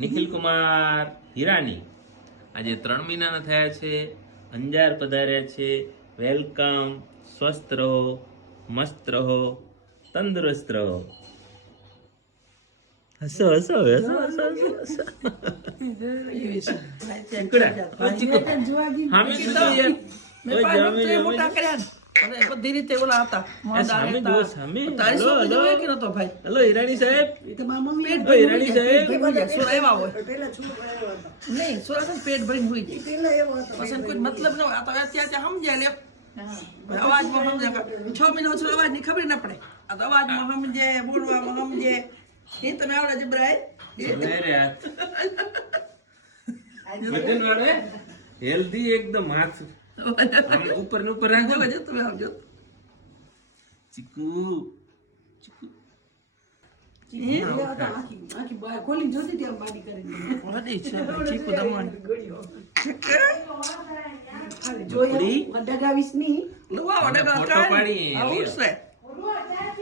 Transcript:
નિખિલ કુમાર હિરાની આજે 3 મહિનાના થયા છે, અંજાર પધાર્યા છે. વેલકમ. સ્વસ્થ રહો, મસ્ત રહો, તંદુરસ્ત રહો. હસો હસો હસો હસો હસો. બધી રીતે ઓલા હતા હેલો હિરાણી સાહેબ. હિરાણી સાહેબ નહીં સુરત પેટ ભરીને હોઈ જાય પછી કોઈ મતલબ ન હોય. આ તો અત્યારે સમજાય લે અવાજમાં સમજાય 6 મહિના ઓછો અવાજ ની ખબર ના પડે. આ તો અવાજમાં સમજે, બોલવામાં સમજે. એ તમે આવડે જબરાય હેલ્ધી એકદમ હાથ ઉપર ને ઉપર રાખો. તમે આવજો ચીકુ ચીકુ ખોલી જોતી ત્યાં બાડી કરીને વધી છે ચીકુ દમણ જોઈ ડગાવીશ નહીં લુવા વડે ફોટો પાડીએ. આવું છે